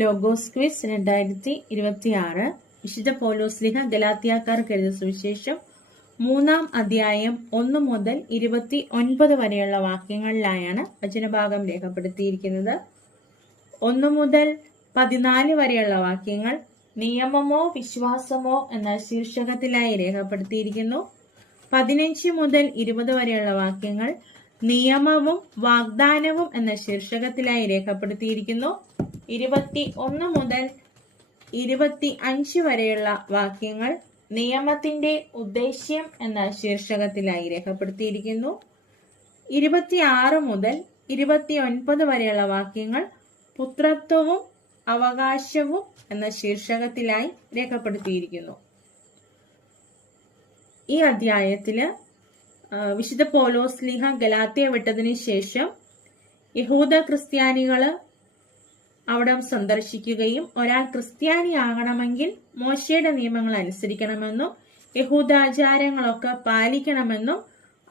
Logos quiz 2026 വിശുദ്ധ പൗലോസ്ലീഹ ഗലാത്യക്കാർക്ക് എഴുതിയ സുവിശേഷം 3-ാം അധ്യായം 1 മുതൽ 29 വരെയുള്ള വാക്യങ്ങളിലായാണ് വചനഭാഗം രേഖപ്പെടുത്തിയിരിക്കുന്നത്. 1 മുതൽ 14 വരെയുള്ള വാക്യങ്ങൾ നിയമമോ വിശ്വാസമോ എന്ന ശീർഷകത്തിലായി രേഖപ്പെടുത്തിയിരിക്കുന്നു. 15 മുതൽ 20 വരെയുള്ള വാക്യങ്ങൾ നിയമവും വാഗ്ദാനവും എന്ന ശീർഷകത്തിലായി രേഖപ്പെടുത്തിയിരിക്കുന്നു. 21 മുതൽ 25 വരെയുള്ള വാക്യങ്ങൾ നിയമത്തിന്റെ ഉദ്ദേശ്യം എന്ന ശീർഷകത്തിലായി രേഖപ്പെടുത്തിയിരിക്കുന്നു. 26 മുതൽ 29 വരെയുള്ള വാക്യങ്ങൾ പുത്രത്വവും അവകാശവും എന്ന ശീർഷകത്തിലായി രേഖപ്പെടുത്തിയിരിക്കുന്നു. ഈ അധ്യായത്തില് വിശുദ്ധ പൗലോസ്ലീഹ ഗലാത്യ വിട്ടതിന് ശേഷം യഹൂദ ക്രിസ്ത്യാനികള് അവിടെ സന്ദർശിക്കുകയും ഒരാൾ ക്രിസ്ത്യാനി ആകണമെങ്കിൽ മോശയുടെ നിയമങ്ങൾ അനുസരിക്കണമെന്നും യഹൂദാചാരങ്ങളൊക്കെ പാലിക്കണമെന്നും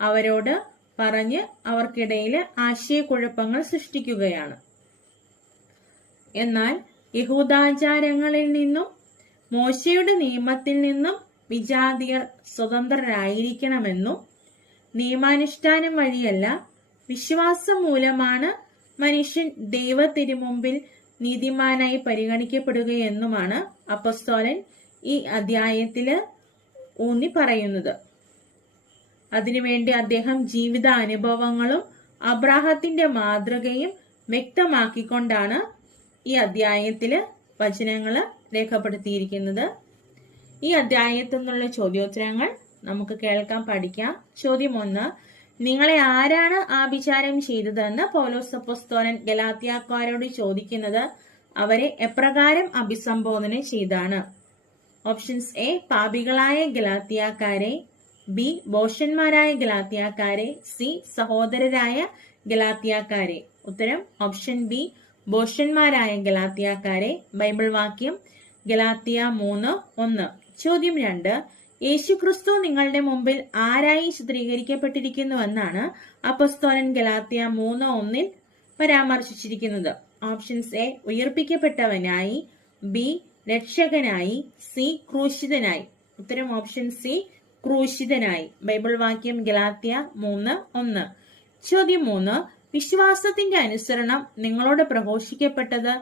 അവരോട് പറഞ്ഞ് അവർക്കിടയിൽ ആശയക്കുഴപ്പങ്ങൾ സൃഷ്ടിക്കുകയാണ്. എന്നാൽ യഹൂദാചാരങ്ങളിൽ നിന്നും മോശയുടെ നിയമത്തിൽ നിന്നും വിജാതിയർ സ്വതന്ത്രരായിരിക്കണമെന്നും നിയമാനുഷ്ഠാനം വഴിയല്ല വിശ്വാസം മൂലമാണ് മനുഷ്യൻ ദൈവത്തിരുമുമ്പിൽ നീതിമാനായി പരിഗണിക്കപ്പെടുകയെന്നുമാണ് അപ്പസ്തോലൻ ഈ അധ്യായത്തില് ഊന്നി പറയുന്നത്. അതിനുവേണ്ടി അദ്ദേഹം ജീവിത അനുഭവങ്ങളും അബ്രാഹത്തിന്റെ മാതൃകയും വ്യക്തമാക്കിക്കൊണ്ടാണ് ഈ അധ്യായത്തില് വചനങ്ങള് രേഖപ്പെടുത്തിയിരിക്കുന്നത്. ഈ അധ്യായത്തിൽ നിന്നുള്ള ചോദ്യോത്തരങ്ങൾ നമുക്ക് കേൾക്കാം, പഠിക്കാം. ചോദ്യം 1, നിങ്ങളെ ആരാണ് ആഭിചാരം ചെയ്തതെന്ന് പൗലോസ് അപ്പോസ്തലൻ ഗലാത്യക്കാരോട് ചോദിക്കുന്നത് അവരെ എപ്രകാരം അഭിസംബോധന ചെയ്താണ്? ഓപ്ഷൻസ് എ, പാപികളായ ഗലാത്യക്കാരെ, ബി, ഭോഷന്മാരായ ഗലാത്യക്കാരെ, സി, സഹോദരരായ ഗലാത്യക്കാരെ. ഉത്തരം ഓപ്ഷൻ ബി, ഭോഷന്മാരായ ഗലാത്യക്കാരെ. ബൈബിൾ വാക്യം ഗലാത്യ 3:1. ചോദ്യം 2, യേശുക്രിസ്തു നിങ്ങളുടെ മുമ്പിൽ ആരായി ചിത്രീകരിക്കപ്പെട്ടിരിക്കുന്നുവെന്നാണ് അപ്പസ്തോലൻ ഗലാത്യ 3:1 പരാമർശിച്ചിരിക്കുന്നത്? ഓപ്ഷൻസ് എ, ഉയർപ്പിക്കപ്പെട്ടവനായി, ബി, രക്ഷകനായി, സി, ക്രൂശിതനായി. ഉത്തരം ഓപ്ഷൻ സി, ക്രൂശിതനായി. ബൈബിൾ വാക്യം ഗലാത്യ 3:1. ചോദ്യം 3, വിശ്വാസത്തിന്റെ അനുസരണം നിങ്ങളോട് പ്രഘോഷിക്കപ്പെട്ടത്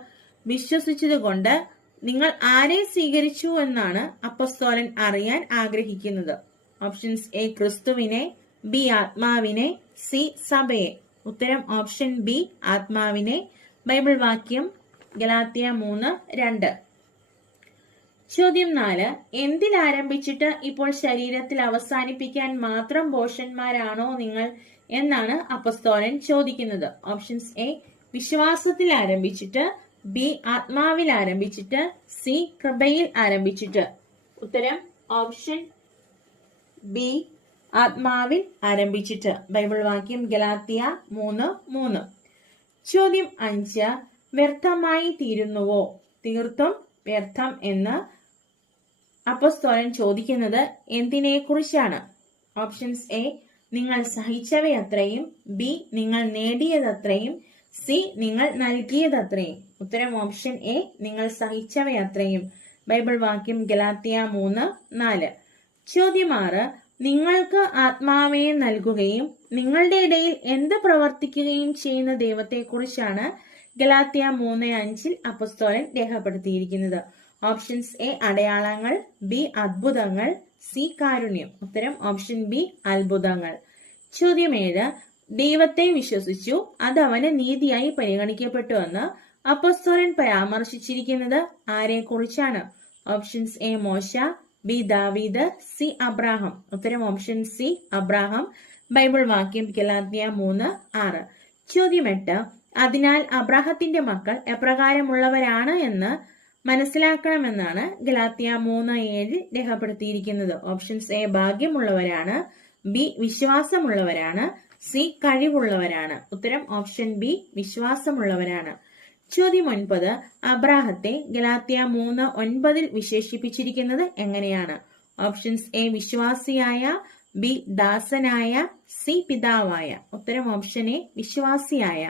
വിശ്വസിച്ചതുകൊണ്ട് നിങ്ങൾ ആരെ സ്വീകരിച്ചു എന്നാണ് അപ്പസ്തോലൻ അറിയാൻ ആഗ്രഹിക്കുന്നത്? ഓപ്ഷൻസ് എ, ക്രിസ്തുവിനെ, ബി, ആത്മാവിനെ, സി, സഭയെ. ഉത്തരം ഓപ്ഷൻ ബി, ആത്മാവിനെ. ബൈബിൾ വാക്യം ഗലാത്യ 3:2. ചോദ്യം 4, എന്തിൽ ആരംഭിച്ചിട്ട് ഇപ്പോൾ ശരീരത്തിൽ അവസാനിപ്പിക്കാൻ മാത്രം ഭോഷന്മാരാണോ നിങ്ങൾ എന്നാണ് അപ്പസ്തോലൻ ചോദിക്കുന്നത്? ഓപ്ഷൻസ് എ, വിശ്വാസത്തിൽ ആരംഭിച്ചിട്ട്, ബി, ആത്മാവിൽ ആരംഭിച്ചിട്ട്, സി, കൃപയിൽ ആരംഭിച്ചിട്ട്. ഉത്തരം ഓപ്ഷൻ ബി, ആത്മാവിൽ ആരംഭിച്ചിട്ട്. ബൈബിൾ വാക്യം ഗലാത്യ 3:3. ചോദ്യം 5, വ്യർത്ഥമായി തീരുന്നുവോ? തീർത്തും വ്യർത്ഥം എന്ന് അപ്പസ്തോലൻ ചോദിക്കുന്നത് എന്തിനെ കുറിച്ചാണ്? ഓപ്ഷൻസ് എ, നിങ്ങൾ സഹിച്ചവയത്രയും, ബി, നിങ്ങൾ നേടിയതത്രയും, സി, നിങ്ങൾ നൽകിയതത്രയും. ഉത്തരം ഓപ്ഷൻ എ, നിങ്ങൾ സഹിച്ചവയത്രയും. ബൈബിൾ വാക്യം ഗലാത്യ 3:4. ചോദ്യം 6, നിങ്ങൾക്ക് ആത്മാവിനെ നൽകുകയും നിങ്ങളുടെ ഇടയിൽ എന്ത് പ്രവർത്തിക്കുകയും ചെയ്യുന്ന ദൈവത്തെക്കുറിച്ചാണ് ഗലാത്യ 3:5 അപ്പസ്തോലൻ രേഖപ്പെടുത്തിയിരിക്കുന്നത്? ഓപ്ഷൻസ് എ, അടയാളങ്ങൾ, ബി, അത്ഭുതങ്ങൾ, സി, കാരുണ്യം. ഉത്തരം ഓപ്ഷൻ ബി, അത്ഭുതങ്ങൾ. ചോദ്യം 7, ദൈവത്തെ വിശ്വസിച്ചു, അത് അവന് നീതിയായി പരിഗണിക്കപ്പെട്ടുവെന്ന് അപ്പസ്തോലൻ പരാമർശിച്ചിരിക്കുന്നത് ആരെ കുറിച്ചാണ്? ഓപ്ഷൻസ് എ, മോശ, ബി, ദാവീദ്, സി, അബ്രാഹാം. ഉത്തരം ഓപ്ഷൻ സി, അബ്രാഹാം. ബൈബിൾ വാക്യം ഗലാത്യ 3:6. ചോദ്യം 8, അതിനാൽ അബ്രാഹത്തിന്റെ മക്കൾ എപ്രകാരമുള്ളവരാണ് എന്ന് മനസ്സിലാക്കണമെന്നാണ് ഗലാത്യ 3:7 രേഖപ്പെടുത്തിയിരിക്കുന്നത്? ഓപ്ഷൻസ് എ, ഭാഗ്യമുള്ളവരാണ്, ബി, വിശ്വാസമുള്ളവരാണ്, സി, കഴിവുള്ളവരാണ്. ഉത്തരം ഓപ്ഷൻ ബി, വിശ്വാസമുള്ളവരാണ്. ചോദ്യം 9, അബ്രാഹത്തെ ഗലാത്യ 3:9 വിശേഷിപ്പിച്ചിരിക്കുന്നത് എങ്ങനെയാണ്? ഓപ്ഷൻസ് എ, വിശ്വാസിയായ, ബി, ദാസനായ, സി, പിതാവായ. ഉത്തരം ഓപ്ഷൻ എ, വിശ്വാസിയായ.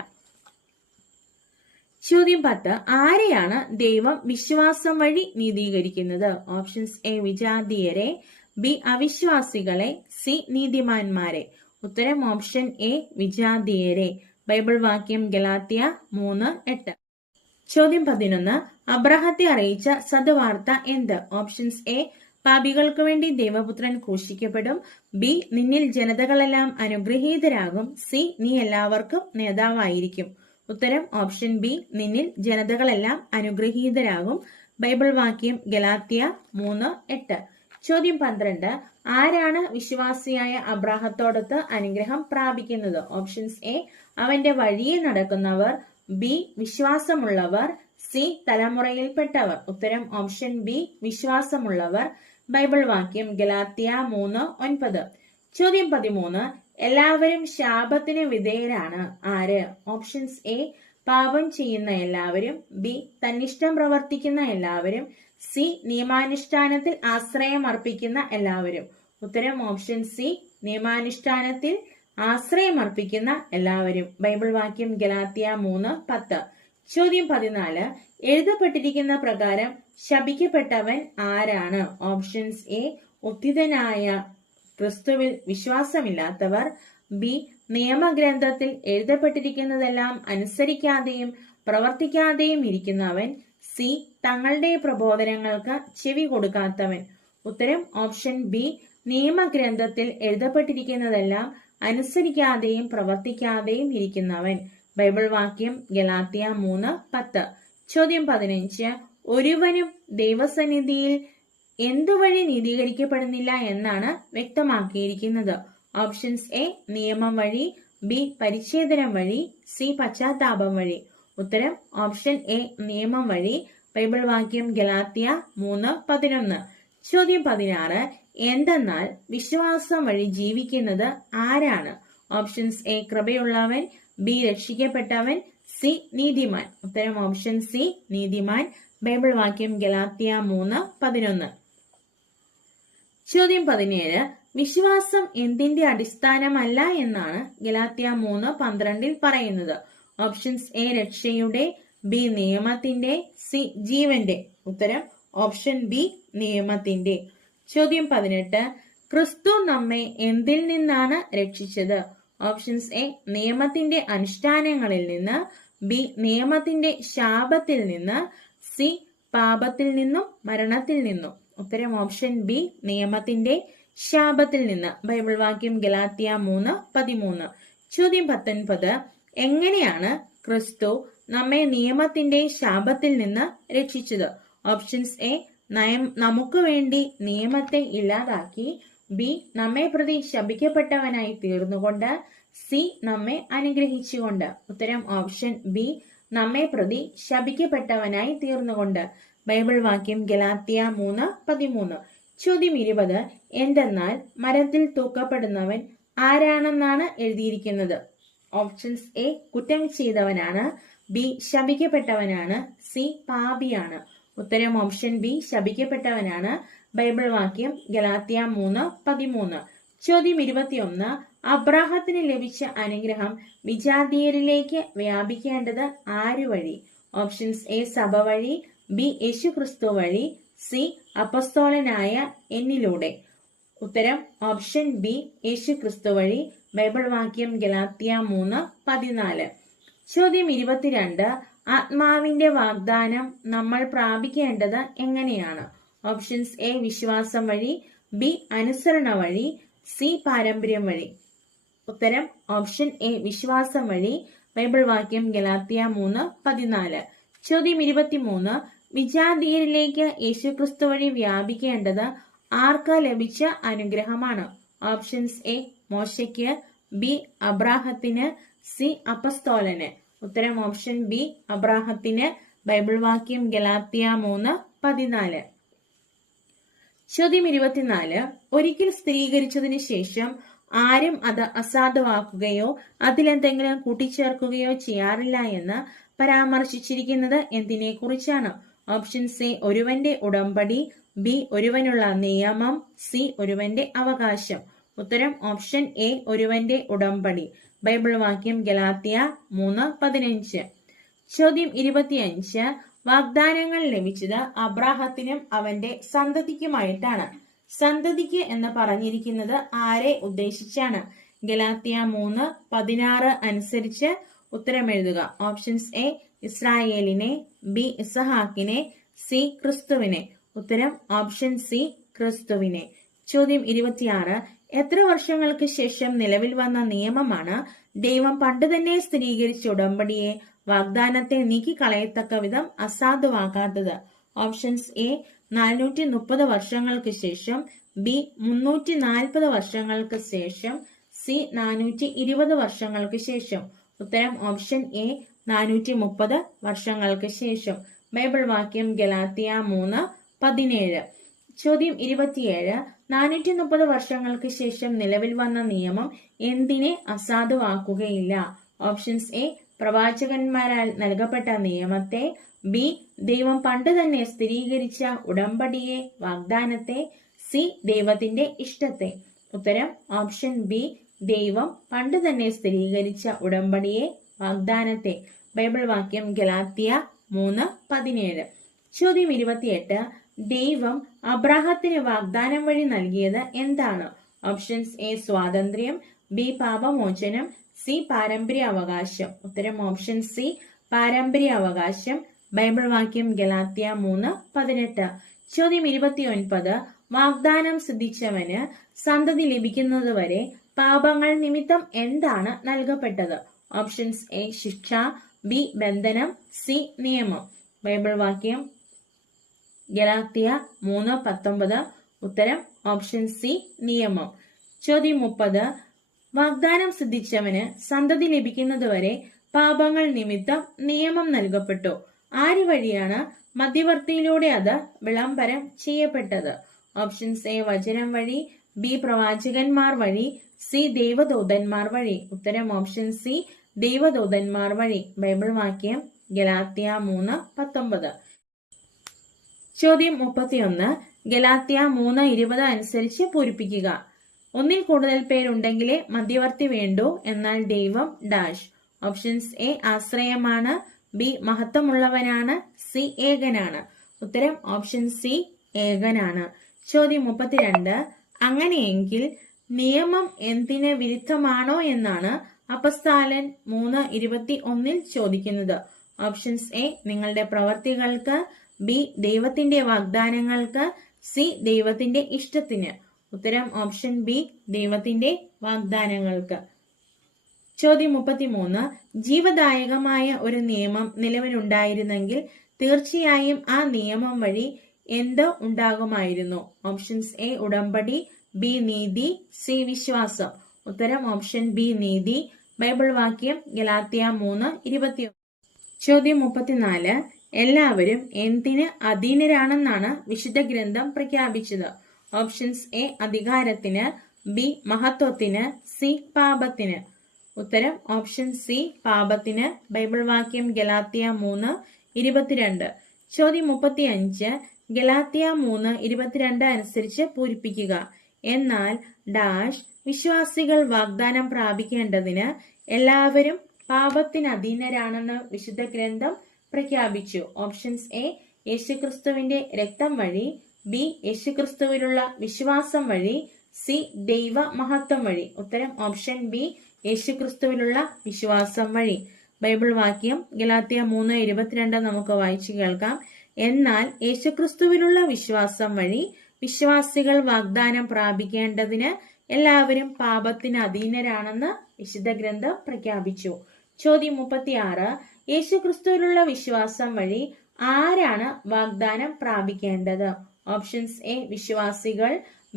ചോദ്യം 10. ആരെയാണ് ദൈവം വിശ്വാസം വഴി നീതീകരിക്കുന്നത്? ഓപ്ഷൻസ് എ വിജാതീയരെ, ബി അവിശ്വാസികളെ, സി നീതിമാന്മാരെ. ഉത്തരം ഓപ്ഷൻ എ വിജാതീയരെ. ബൈബിൾ വാക്യം ഗലാത്യ 3:8. ചോദ്യം 11. അബ്രാഹത്തെ അറിയിച്ച സദ്വാർത്ത എന്ത്? ഓപ്ഷൻസ് എ പാപികൾക്ക് വേണ്ടി ദൈവപുത്രൻ ക്രൂശിക്കപ്പെടും, ബി നിന്നിൽ ജനതകളെല്ലാം അനുഗ്രഹീതരാകും, സി നീ എല്ലാവർക്കും നേതാവായിരിക്കും. ഉത്തരം ഓപ്ഷൻ ബി നിന്നിൽ ജനതകളെല്ലാം അനുഗ്രഹീതരാകും. ബൈബിൾ വാക്യം ഗലാത്യ 3:8. ചോദ്യം 12. ആരാണ് വിശ്വാസിയായ അബ്രാഹത്തോടൊത്ത് അനുഗ്രഹം പ്രാപിക്കുന്നത്? ഓപ്ഷൻസ് എ അവന്റെ വഴിയെ നടക്കുന്നവർ, ബി വിശ്വാസമുള്ളവർ, സി തലമുറയിൽപ്പെട്ടവർ. ഉത്തരം ഓപ്ഷൻ ബി വിശ്വാസമുള്ളവർ. ബൈബിൾ വാക്യം ഗലാത്യ 3:9. ചോദ്യം 13. എല്ലാവരും ശാപത്തിന് വിധേയരാണ്. ആര്? ഓപ്ഷൻസ് എ പാപം ചെയ്യുന്ന എല്ലാവരും, ബി തന്നിഷ്ടം പ്രവർത്തിക്കുന്ന എല്ലാവരും, സി നിയമാനുഷ്ഠാനത്തിൽ ആശ്രയം അർപ്പിക്കുന്ന എല്ലാവരും. ഉത്തരം ഓപ്ഷൻ സി നിയമാനുഷ്ഠാനത്തിൽ ആശ്രയം അർപ്പിക്കുന്ന എല്ലാവരും. ബൈബിൾ വാക്യം ഗലാത്യ 3:10. ചോദ്യം 14. എഴുതപ്പെട്ടിരിക്കുന്ന പ്രകാരം ശപിക്കപ്പെട്ടവൻ ആരാണ്? ഓപ്ഷൻസ് എ ഉത്ഥിതനായ ക്രിസ്തുവിൽ വിശ്വാസമില്ലാത്തവർ, ബി നിയമഗ്രന്ഥത്തിൽ എഴുതപ്പെട്ടിരിക്കുന്നതെല്ലാം അനുസരിക്കാതെയും പ്രവർത്തിക്കാതെയും ഇരിക്കുന്നവൻ, സി തങ്ങളുടെ പ്രബോധനങ്ങൾക്ക് ചെവി കൊടുക്കാത്തവൻ. ഉത്തരം ഓപ്ഷൻ ബി നിയമഗ്രന്ഥത്തിൽ എഴുതപ്പെട്ടിരിക്കുന്നതെല്ലാം അനുസരിക്കാതെയും പ്രവർത്തിക്കാതെയും ഇരിക്കുന്നവൻ. ബൈബിൾ വാക്യം ഗലാത്യ 3:10. ചോദ്യം 15. ഒരുവനും ദൈവസന്നിധിയിൽ എന്തുവഴി നീതീകരിക്കപ്പെടുന്നില്ല എന്നാണ് വ്യക്തമാക്കിയിരിക്കുന്നത്? ഓപ്ഷൻസ് എ നിയമം വഴി, ബി പരിച്ഛേദനം വഴി, സി പശ്ചാത്താപം വഴി. ഉത്തരം ഓപ്ഷൻ എ നിയമം വഴി. ബൈബിൾ വാക്യം ഗലാത്യ 3:11. ചോദ്യം 16. എന്തെന്നാൽ വിശ്വാസം വഴി ജീവിക്കുന്നത് ആരാണ്? ഓപ്ഷൻസ് എ കൃപയുള്ളവൻ, ബി രക്ഷിക്കപ്പെട്ടവൻ, സി നീതിമാൻ. ഉത്തരം ഓപ്ഷൻ സി നീതിമാൻ. ബൈബിൾ വാക്യം ഗലാത്യ 3:11. ചോദ്യം 17. വിശ്വാസം എന്തിന്റെ അടിസ്ഥാനമല്ല എന്നാണ് ഗലാത്യ 3:12 പറയുന്നത്? ഓപ്ഷൻസ് എ രക്ഷയുടെ, ബി നിയമത്തിന്റെ, സി ജീവന്റെ. ഉത്തരം ഓപ്ഷൻ ബി നിയമത്തിന്റെ. ചോദ്യം 18. ക്രിസ്തു നമ്മെ എന്തിൽ നിന്നാണ് രക്ഷിച്ചത്? ഓപ്ഷൻസ് എ നിയമത്തിന്റെ അനുഷ്ഠാനങ്ങളിൽ നിന്ന്, ബി നിയമത്തിന്റെ ശാപത്തിൽ നിന്ന്, സി പാപത്തിൽ നിന്നും മരണത്തിൽ നിന്നും. ഉത്തരം ഓപ്ഷൻ ബി നിയമത്തിന്റെ ശാപത്തിൽ നിന്ന്. ബൈബിൾ വാക്യം ഗലാത്യ 3:13. ചോദ്യം 19. എങ്ങനെയാണ് ക്രിസ്തു നമ്മെ നിയമത്തിന്റെ ശാപത്തിൽ നിന്ന് രക്ഷിച്ചത്? ഓപ്ഷൻസ് എ നമുക്ക് വേണ്ടി നിയമത്തെ ഇല്ലാതാക്കി, ബി നമ്മെ പ്രതി ശപിക്കപ്പെട്ടവനായി തീർന്നുകൊണ്ട്, സി നമ്മെ അനുഗ്രഹിച്ചുകൊണ്ട്. ഉത്തരം ഓപ്ഷൻ ബി നമ്മെ പ്രതി ശപിക്കപ്പെട്ടവനായി തീർന്നുകൊണ്ട്. ബൈബിൾ വാക്യം ഗലാത്യ 3:13. ചോദ്യം 20. എന്തെന്നാൽ മരത്തിൽ തൂക്കപ്പെടുന്നവൻ ആരാണെന്നാണ് എഴുതിയിരിക്കുന്നത്? ഓപ്ഷൻസ് എ കുറ്റം ചെയ്തവനാണ്, ബി ശപിക്കപ്പെട്ടവനാണ്, സി പാപിയാണ്. ഉത്തരം ഓപ്ഷൻ ബി ശപിക്കപ്പെട്ടവനാണ്. ബൈബിൾ വാക്യം ഗലാത്യ 3:13. ചോദ്യം 21. അബ്രാഹത്തിന് ലഭിച്ച അനുഗ്രഹം വിജാതീയരിലേക്ക് വ്യാപിക്കേണ്ടത് ആരു വഴി? ഓപ്ഷൻസ് എ സഭ വഴി, ബി യേശുക്രിസ്തു വഴി, സി അപ്പസ്തോലനായ എന്നിലൂടെ. ഉത്തരം ഓപ്ഷൻ ബി യേശുക്രിസ്തു വഴി. ബൈബിൾ വാക്യം ഗലാത്യ 3:14. ചോദ്യം 22. ആത്മാവിന്റെ വാഗ്ദാനം നമ്മൾ പ്രാപിക്കേണ്ടത് എങ്ങനെയാണ്? ഓപ്ഷൻസ് എ വിശ്വാസം വഴി, ബി അനുസരണ വഴി, സി പാരമ്പര്യം വഴി. ഉത്തരം ഓപ്ഷൻ എ വിശ്വാസം വഴി. ബൈബിൾ വാക്യം ഗലാത്യ 3:14. ചോദ്യം 23. വിജാതീയരിലേക്ക് യേശുക്രിസ്തു വഴി വ്യാപിക്കേണ്ടത് ആർക്ക് ലഭിച്ച അനുഗ്രഹമാണ്? ഓപ്ഷൻസ് എ മോശയ്ക്ക്, ബി അബ്രാഹത്തിന്, സി അപ്പസ്തോലന്. ഉത്തരം ഓപ്ഷൻ ബി അബ്രാഹത്തിന്. ബൈബിൾ വാക്യം ഗലാത്യ 3:14. ചോദ്യം 24. ഒരിക്കൽ സ്ഥിരീകരിച്ചതിന് ശേഷം ആരും അത് അസാധുവാക്കുകയോ അതിലെന്തെങ്കിലും കൂട്ടിച്ചേർക്കുകയോ ചെയ്യാറില്ല എന്ന് പരാമർശിച്ചിരിക്കുന്നത് എന്തിനെ കുറിച്ചാണ്? ഓപ്ഷൻസ് എ ഒരുവന്റെ ഉടമ്പടി, ബി ഒരുവനുള്ള നിയമം, സി ഒരുവന്റെ അവകാശം. ഉത്തരം ഓപ്ഷൻ എ ഒരുവന്റെ ഉടമ്പടി. ബൈബിൾ വാക്യം ഗലാത്യ 3:15. ചോദ്യം 25. വാഗ്ദാനങ്ങൾ ലഭിച്ചത് അബ്രാഹത്തിനും അവന്റെ സന്തതിക്കുമായിട്ടാണ്. സന്തതിക്ക് എന്ന് പറഞ്ഞിരിക്കുന്നത് ആരെ ഉദ്ദേശിച്ചാണ്? ഗലാത്യ 3:16 അനുസരിച്ച് ഉത്തരം എഴുതുക. ഓപ്ഷൻസ് എ ഇസ്രായേലിനെ, ബി ഇസഹാക്കിനെ, സി ക്രിസ്തുവിനെ. ഉത്തരം ഓപ്ഷൻ സി ക്രിസ്തുവിനെ. ചോദ്യം 26. എത്ര വർഷങ്ങൾക്ക് ശേഷം നിലവിൽ വന്ന നിയമമാണ് ദൈവം പണ്ട് തന്നെ സ്ഥിരീകരിച്ച ഉടമ്പടിയെ, വാഗ്ദാനത്തെ നീക്കിക്കളയത്തക്ക വിധം അസാധുവാക്കാത്തത്? ഓപ്ഷൻസ് എ 430 വർഷങ്ങൾക്ക് ശേഷം, ബി 340 വർഷങ്ങൾക്ക് ശേഷം, സി 420 വർഷങ്ങൾക്ക് ശേഷം. ഉത്തരം ഓപ്ഷൻ എ 430 വർഷങ്ങൾക്ക് ശേഷം. ബൈബിൾ വാക്യം ഗലാത്യ 3:17. ചോദ്യം 27. 430 വർഷങ്ങൾക്ക് ശേഷം നിലവിൽ വന്ന നിയമം എന്തിനെ അസാധുവാക്കുകയില്ല? ഓപ്ഷൻസ് എ പ്രവാചകന്മാരാൽ നൽകപ്പെട്ട നിയമത്തെ, ബി ദൈവം പണ്ട് തന്നെ സ്ഥിരീകരിച്ച ഉടമ്പടിയെ, വാഗ്ദാനത്തെ, സി ദൈവത്തിന്റെ ഇഷ്ടത്തെ. ഉത്തരം ഓപ്ഷൻ ബി ദൈവം പണ്ട് തന്നെ സ്ഥിരീകരിച്ച ഉടമ്പടിയെ, വാഗ്ദാനത്തെ. ബൈബിൾ വാക്യം ഗലാത്യ 3:17. ചോദ്യം 28. ദൈവം അബ്രാഹത്തിന് വാഗ്ദാനം വഴി നൽകിയത് എന്താണ്? ഓപ്ഷൻസ് എ സ്വാതന്ത്ര്യം, ബി പാപമോചനം, സി പാരമ്പര്യ അവകാശം. ഉത്തരം ഓപ്ഷൻ സി പാരമ്പര്യ അവകാശം. ബൈബിൾ വാക്യം ഗലാത്യ 3:18. ചോദ്യം 29. വാഗ്ദാനം സിദ്ധിച്ചവന് സന്തതി ലഭിക്കുന്നതുവരെ പാപങ്ങൾ നിമിത്തം എന്താണ് നൽകപ്പെട്ടത്? ഓപ്ഷൻസ് എ ശിക്ഷ, ബി ബന്ധനം, സി നിയമം. ബൈബിൾ വാക്യം ഗലാത്യ 3:19. ഉത്തരം ഓപ്ഷൻ സി നിയമം. ചോദ്യം 30. വാഗ്ദാനം സിദ്ധിച്ചവന് സന്തതി ലഭിക്കുന്നതുവരെ പാപങ്ങൾ നിമിത്തം നിയമം നൽകപ്പെട്ടു. ആര് വഴിയാണ് മധ്യവർത്തിയിലൂടെ അത് വിളംബരം ചെയ്യപ്പെട്ടത്? ഓപ്ഷൻസ് എ വചനം വഴി, ബി പ്രവാചകന്മാർ വഴി, സി ദൈവദൂതന്മാർ വഴി. ഉത്തരം ഓപ്ഷൻ സി ദൈവദൂതന്മാർ വഴി. ബൈബിൾ വാക്യം ഗലാത്യ 3:19. ചോദ്യം 31. ഗലാത്യ 3:20 അനുസരിച്ച് പൂരിപ്പിക്കുക. ഒന്നിൽ കൂടുതൽ പേരുണ്ടെങ്കിലേ മധ്യവർത്തി വേണ്ടൂ, എന്നാൽ ദൈവം ഡാഷ്. ഓപ്ഷൻസ് എ ആശ്രയമാണ്, ബി മഹത്വമുള്ളവനാണ്, സി ഏകനാണ്. ഉത്തരം ഓപ്ഷൻ സി ഏകനാണ്. ചോദ്യം 32. അങ്ങനെയെങ്കിൽ നിയമം എന്തിന് വിരുദ്ധമാണോ എന്നാണ് അപ്പസ്തോലൻ 3:21 ചോദിക്കുന്നത്? ഓപ്ഷൻസ് എ നിങ്ങളുടെ പ്രവർത്തികൾക്ക്, ബി ദൈവത്തിന്റെ വാഗ്ദാനങ്ങൾക്ക്, സി ദൈവത്തിന്റെ ഇഷ്ടത്തിന്. ഉത്തരം ഓപ്ഷൻ ബി ദൈവത്തിന്റെ വാഗ്ദാനങ്ങൾക്ക്. ചോദ്യം 33. ജീവദായകമായ ഒരു നിയമം നിലവിലുണ്ടായിരുന്നെങ്കിൽ തീർച്ചയായും ആ നിയമം വഴി എന്ത് ഉണ്ടാകുമായിരുന്നു? ഓപ്ഷൻസ് എ ഉടമ്പടി, ബി നീതി, സി വിശ്വാസം. ഉത്തരം ഓപ്ഷൻ ബി നീതി. ബൈബിൾ വാക്യം ഗലാത്യ 3:21. ചോദ്യം 34. എല്ലാവരും എന്തിന് അധീനരാണെന്നാണ് വിശുദ്ധ ഗ്രന്ഥം പ്രഖ്യാപിച്ചത്? ഓപ്ഷൻസ് എ അധികാരത്തിന്, ബി മഹത്വത്തിന്, സി പാപത്തിന്. ഉത്തരം ഓപ്ഷൻ സി പാപത്തിന്. ബൈബിൾ വാക്യം ഗലാത്യ 3:22. ചോദ്യം 35. ഗലാത്യ 3:22 അനുസരിച്ച് പൂരിപ്പിക്കുക. എന്നാൽ ഡാഷ് വിശ്വാസികൾ വാഗ്ദാനം പ്രാപിക്കേണ്ടതിന് എല്ലാവരും പാപത്തിന് അധീനരാണെന്ന് വിശുദ്ധ ഗ്രന്ഥം പ്രഖ്യാപിച്ചു. ഓപ്ഷൻസ് എ യേശുക്രിസ്തുവിന്റെ രക്തം വഴി, ബി യേശുക്രിസ്തുവിലുള്ള വിശ്വാസം വഴി, സി ദൈവ മഹത്വം വഴി. ഉത്തരം ഓപ്ഷൻ ബി യേശുക്രിസ്തുവിലുള്ള വിശ്വാസം വഴി. ബൈബിൾ വാക്യം ഗലാത്യ 3:22 നമുക്ക് വായിച്ചു കേൾക്കാം. എന്നാൽ യേശുക്രിസ്തുവിലുള്ള വിശ്വാസം വഴി വിശ്വാസികൾ വാഗ്ദാനം പ്രാപിക്കേണ്ടതിന് എല്ലാവരും പാപത്തിന് അധീനരാണെന്ന് വിശുദ്ധ ഗ്രന്ഥം പ്രഖ്യാപിച്ചു. ചോദ്യം 36. യേശുക്രിസ്തുവിലുള്ള വിശ്വാസം വഴി ആരാണ് വാഗ്ദാനം പ്രാപിക്കേണ്ടത്? ഓപ്ഷൻസ് എ വിശ്വാസികൾ,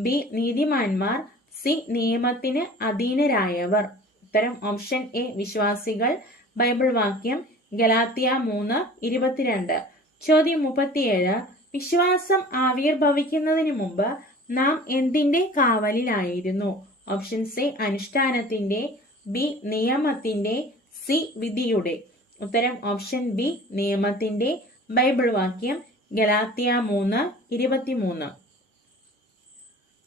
ബി നീതിമാന്മാർ, സി നിയമത്തിന് അധീനരായവർ. ഉത്തരം ഓപ്ഷൻ എ വിശ്വാസികൾ. ബൈബിൾ വാക്യം ഗലാത്യ 3:22. ചോദ്യം 37. വിശ്വാസം ആവിർഭവിക്കുന്നതിന് മുമ്പ് നാം എന്തിന്റെ കാവലിലായിരുന്നു? ഓപ്ഷൻസ് എ അനുഷ്ഠാനത്തിന്റെ, ബി നിയമത്തിന്റെ, സി വിധിയുടെ. ഉത്തരം ഓപ്ഷൻ ബി നിയമത്തിന്റെ. ബൈബിൾ വാക്യം ഗലാത്യ 3:23.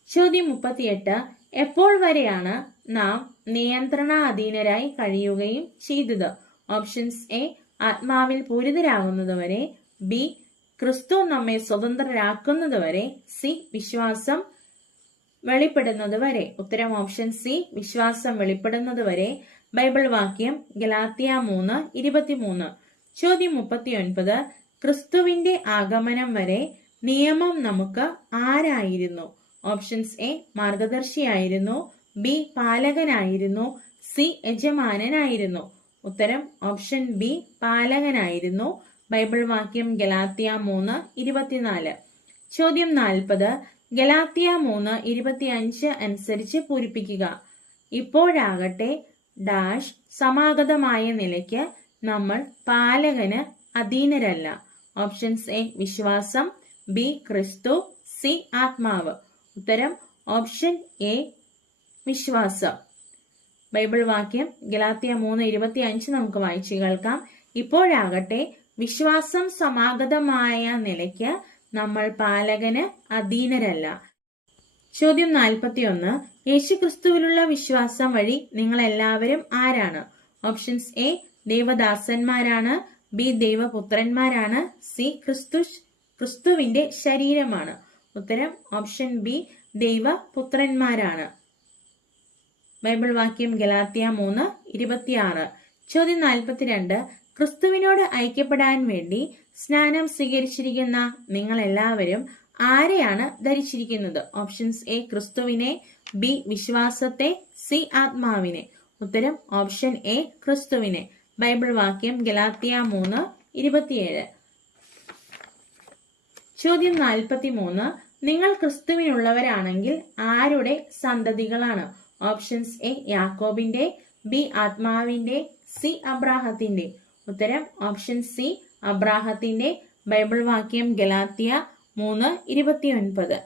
ചോദ്യം 38. എപ്പോൾ വരെയാണ് നാം നിയന്ത്രണാധീനരായി കഴിയുകയും ചെയ്തത്? ഓപ്ഷൻസ് എ ആത്മാവിൽ പൂരിതരാകുന്നതുവരെ. ബി ക്രിസ്തു നമ്മെ സ്വതന്ത്രരാക്കുന്നതുവരെ. സി വിശ്വാസം വെളിപ്പെടുന്നതുവരെ. ഉത്തരം ഓപ്ഷൻ സി വിശ്വാസം വെളിപ്പെടുന്നതുവരെ. ബൈബിൾ വാക്യം ഗലാത്യ 3:23. ചോദ്യം 39. ക്രിസ്തുവിന്റെ ആഗമനം വരെ നിയമം നമുക്ക് ആരായിരുന്നു? ഓപ്ഷൻസ് എ മാർഗദർശിയായിരുന്നു, ബി പാലകനായിരുന്നു, സി യജമാനനായിരുന്നു. ഉത്തരം ഓപ്ഷൻ ബി പാലകനായിരുന്നു. ബൈബിൾ വാക്യം ഗലാത്യ 3:24. ചോദ്യം 40. ഗലാത്യ 3:25 അനുസരിച്ച് പൂരിപ്പിക്കുക. ഇപ്പോഴാകട്ടെ ഡാഷ് സമാഗതമായ നിലയ്ക്ക് നമ്മൾ പാലകന് അധീനരല്ല. ഓപ്ഷൻസ് എ വിശ്വാസം, ബി ക്രിസ്തു, സി ആത്മാവ്. ഉത്തരം ഓപ്ഷൻ എ വിശ്വാസം. ബൈബിൾ വാക്യം ഗലാത്യ 3:25 നമുക്ക് വായിച്ചു കേൾക്കാം. ഇപ്പോഴാകട്ടെ വിശ്വാസം സമാഗതമായ നിലയ്ക്ക് നമ്മൾ പാലകന് അധീനരല്ല. ചോദ്യം 41. യേശുക്രിസ്തുവിലുള്ള വിശ്വാസം വഴി നിങ്ങൾ എല്ലാവരും ആരാണ്? ഓപ്ഷൻസ് എ ദൈവദാസന്മാരാണ്, ബി ദൈവപുത്രന്മാരാണ്, സി ക്രിസ്തുവിന്റെ ശരീരമാണ്. ഉത്തരം ഓപ്ഷൻ ബി ദൈവപുത്രന്മാരാണ്. ബൈബിൾ വാക്യം ഗലാത്യ 3:26. ചോദ്യം 42. ക്രിസ്തുവിനോട് ഐക്യപ്പെടാൻ വേണ്ടി സ്നാനം സ്വീകരിച്ചിരിക്കുന്ന നിങ്ങൾ എല്ലാവരും ആരെയാണ് ധരിച്ചിരിക്കുന്നത്? ഓപ്ഷൻസ് എ ക്രിസ്തുവിനെ, ബി വിശ്വാസത്തെ, സി ആത്മാവിനെ. ഉത്തരം ഓപ്ഷൻ എ ക്രിസ്തുവിനെ. ബൈബിൾ വാക്യം ഗലാത്യ 3:27. ചോദ്യം 43. നിങ്ങൾ ക്രിസ്തുവിനുള്ളവരാണെങ്കിൽ ആരുടെ സന്തതികളാണ്? ഓപ്ഷൻസ് എ യാക്കോബിന്റെ, ബി ആത്മാവിന്റെ, സി അബ്രാഹത്തിന്റെ. ഉത്തരം ഓപ്ഷൻ സി അബ്രാഹത്തിന്റെ. ബൈബിൾ വാക്യം ഗലാത്യ 3:29.